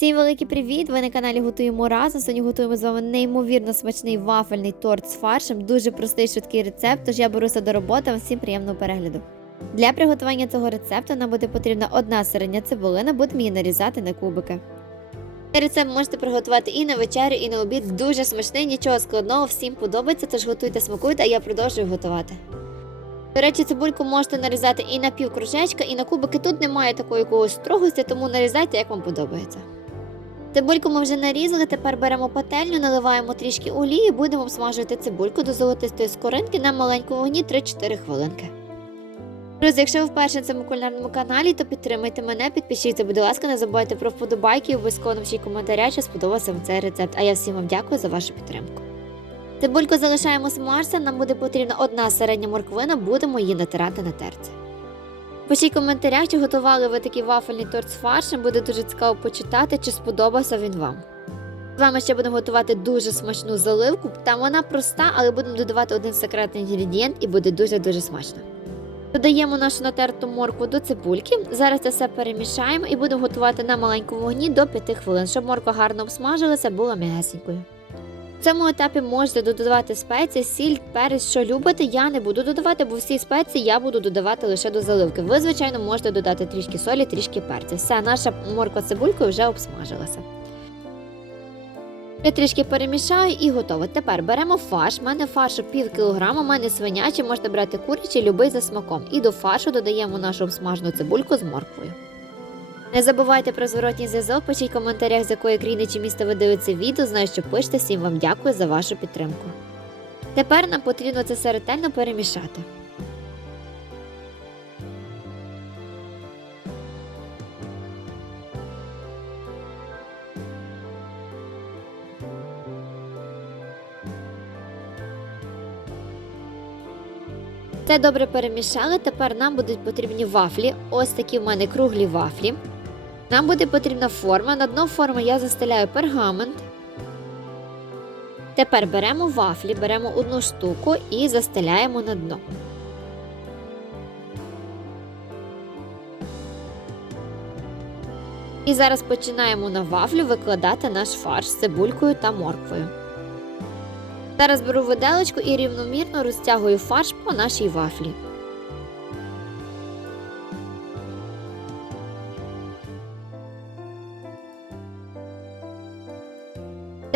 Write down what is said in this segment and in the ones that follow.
Всім великий привіт! Ви на каналі Готуємо разом. Сьогодні готуємо з вами неймовірно смачний вафельний торт з фаршем. Дуже простий швидкий рецепт, тож я беруся до роботи. Всім приємного перегляду. Для приготування цього рецепту нам буде потрібна одна середня цибулина, будемо її нарізати на кубики. Цей рецепт можете приготувати і на вечерю, і на обід. Дуже смачний, нічого складного, всім подобається, тож готуйте, смакуйте, а я продовжую готувати. До речі, цибульку можете нарізати і на пів кружечка, і на кубики. Тут немає такої якогось строгості, тому нарізайте, як вам подобається. Цибульку ми вже нарізали, тепер беремо пательню, наливаємо трішки олії і будемо обсмажувати цибульку до золотистої скоринки на маленькому вогні 3-4 хвилинки. Друзі, якщо ви вперше на цьому кулінарному каналі, то підтримайте мене, підпишіться, будь ласка, не забувайте про вподобайки і обов'язково напишіть коментаря, чи сподобався вам цей рецепт. А я всім вам дякую за вашу підтримку. Цибульку залишаємо смажся, нам буде потрібна одна середня морквина, будемо її натирати на терці. Пишіть в коментарях, чи готували ви такий вафельний торт з фаршем, буде дуже цікаво почитати, чи сподобався він вам. З вами ще будемо готувати дуже смачну заливку. Там вона проста, але будемо додавати один секретний інгредієнт і буде дуже-дуже смачно. Додаємо нашу натерту моркву до цибульки. Зараз це все перемішаємо і будемо готувати на маленькому вогні до 5 хвилин, щоб морква гарно обсмажилася, була м'ягесенькою. В цьому етапі можете додавати спеції, сіль, перець, що любите. Я не буду додавати, бо всі спеції я буду додавати лише до заливки. Ви, звичайно, можете додати трішки солі, трішки перцю. Все, наша морква цибулькою вже обсмажилася. Я трішки перемішаю і готово. Тепер беремо фарш. У мене фаршу пів кілограма, у мене свинячий, можете брати курячий, любий за смаком. І до фаршу додаємо нашу обсмажену цибульку з морквою. Не забувайте про зворотній зв'язок, пишіть в коментарях, з якої країни чи міста ви дивитеся відео. Знаю, що пишете. Всім вам дякую за вашу підтримку. Тепер нам потрібно це все ретельно перемішати. Це добре перемішали. Тепер нам будуть потрібні вафлі. Ось такі в мене круглі вафлі. Нам буде потрібна форма. На дно форми я застеляю пергамент. Тепер беремо вафлі, беремо одну штуку і застеляємо на дно. І зараз починаємо на вафлю викладати наш фарш з цибулькою та морквою. Зараз беру виделочку і рівномірно розтягую фарш по нашій вафлі.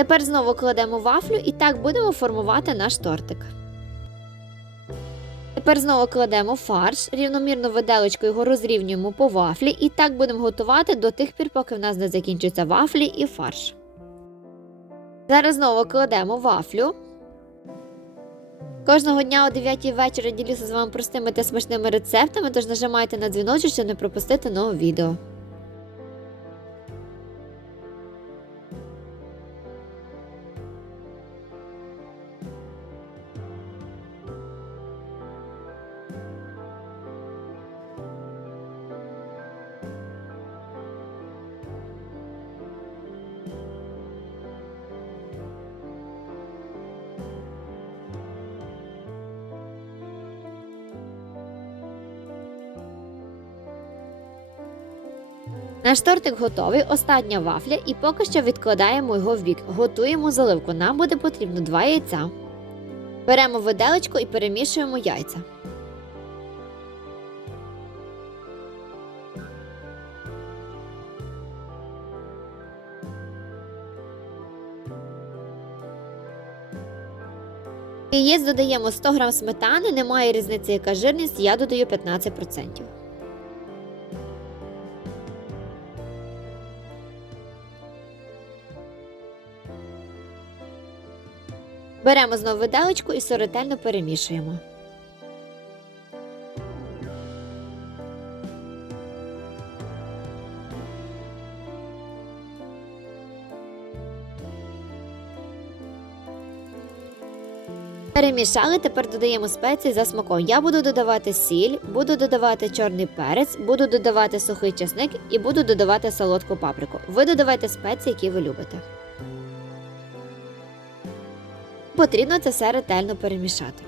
Тепер знову кладемо вафлю і так будемо формувати наш тортик. Тепер знову кладемо фарш, рівномірно виделочкою його розрівнюємо по вафлі і так будемо готувати до тих пір, поки в нас не закінчаться вафлі і фарш. Зараз знову кладемо вафлю. Кожного дня о 9 вечора ділюся з вами простими та смачними рецептами, тож нажимайте на дзвіночок, щоб не пропустити нове відео. Наш тортик готовий, остання вафля, і поки що відкладаємо його в бік. Готуємо заливку. Нам буде потрібно 2 яйця. Беремо виделочку і перемішуємо яйця. Яєць додаємо 100 г сметани, немає різниці, яка жирність, я додаю 15%. Беремо знову виделочку і все перемішуємо. Перемішали, тепер додаємо спеції за смаком. Я буду додавати сіль, буду додавати чорний перець, буду додавати сухий чесник і буду додавати солодку паприку. Ви додавайте спеції, які ви любите. Потрібно це все ретельно перемішати.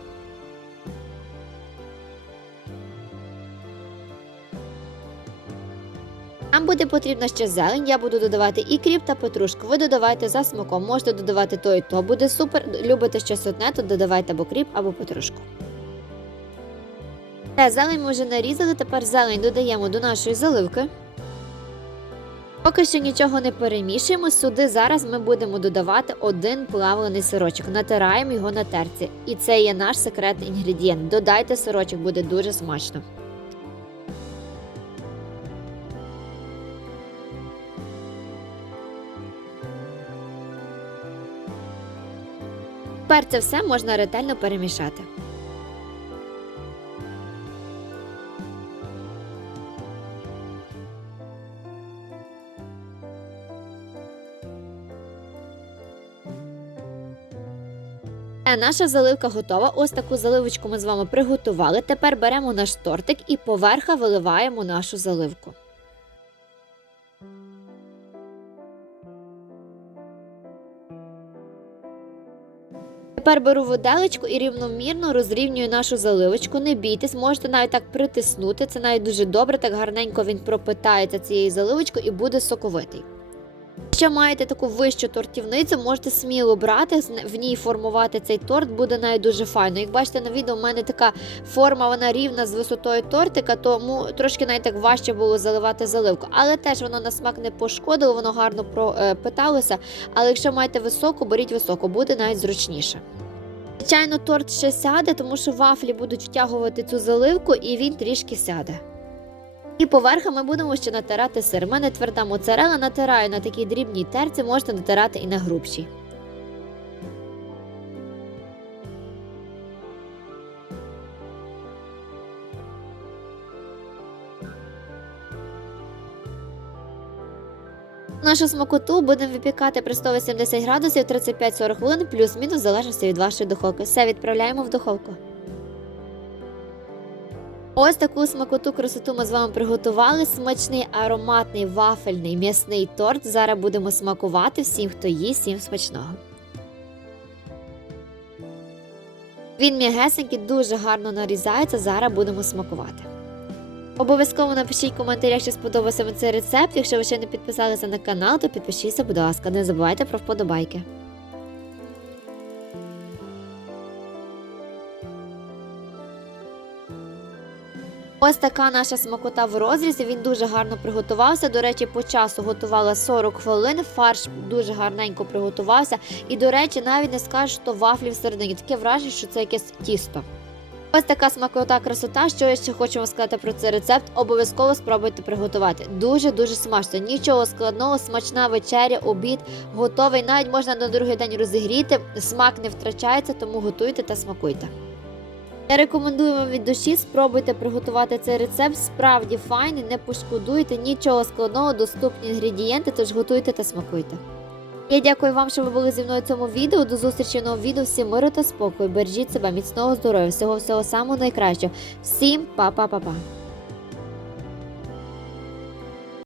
Нам буде потрібна ще зелень. Я буду додавати і кріп та петрушку. Ви додавайте за смаком. Можете додавати то і то. Буде супер. Любите щось одне, то додавайте або кріп, або петрушку. Те, зелень ми вже нарізали. Тепер зелень додаємо до нашої заливки. Поки що нічого не перемішуємо. Сюди зараз ми будемо додавати один плавлений сирочок. Натираємо його на терці. І це є наш секретний інгредієнт. Додайте сирочок, буде дуже смачно. Тепер це все можна ретельно перемішати. Е, Наша заливка готова. Ось таку заливочку ми з вами приготували. Тепер беремо наш тортик і поверха виливаємо нашу заливку. Тепер беру виделечку і рівномірно розрівнюю нашу заливочку. Не бійтесь, можете навіть так притиснути. Це навіть дуже добре, так гарненько він пропитається цією заливочкою і буде соковитий. Якщо маєте таку вищу тортівницю, можете сміло брати, в ній формувати цей торт, буде навіть дуже файно. Як бачите на відео, у мене така форма, вона рівна з висотою тортика, тому трошки навіть так важче було заливати заливку. Але теж воно на смак не пошкодило, воно гарно пропиталося. Але якщо маєте високу, беріть високу, буде навіть зручніше. Звичайно, торт ще сяде, тому що вафлі будуть втягувати цю заливку і він трішки сяде. І поверху ми будемо ще натирати сир. У мене тверда моцарела, натираю на такій дрібній терці, можете натирати і на грубшій. Нашу смакоту будемо випікати при 180 градусів 35-40 хвилин, плюс-мінус в залежності від вашої духовки. Все відправляємо в духовку. Ось таку смакоту красоту ми з вами приготували. Смачний ароматний вафельний м'ясний торт. Зараз будемо смакувати всім, хто їсть, всім смачного. Він м'ягесенький, дуже гарно нарізається. Зараз будемо смакувати. Обов'язково напишіть в чи сподобався вам цей рецепт. Якщо ви ще не підписалися на канал, то підпишіться, будь ласка. Не забувайте про вподобайки. Ось така наша смакота в розрізі. Він дуже гарно приготувався. До речі, по часу готувала 40 хвилин. Фарш дуже гарненько приготувався. І, до речі, навіть не скажеш, що вафлі всередині. Таке враження, що це якесь тісто. Ось така смакота красота. Що я ще хочу вам сказати про цей рецепт. Обов'язково спробуйте приготувати. Дуже дуже смачно. Нічого складного, смачна вечеря, обід готовий. Навіть можна на другий день розігріти. Смак не втрачається, тому готуйте та смакуйте. Я рекомендую вам від душі, спробуйте приготувати цей рецепт. Справді файний, не пошкодуйте, нічого складного, доступні інгредієнти, тож готуйте та смакуйте. Я дякую вам, що ви були зі мною в цьому відео. До зустрічі в новому відео. Всім миру та спокою. Бережіть себе, міцного здоров'я, всього всього самого найкращого. Всім па-па-па-па.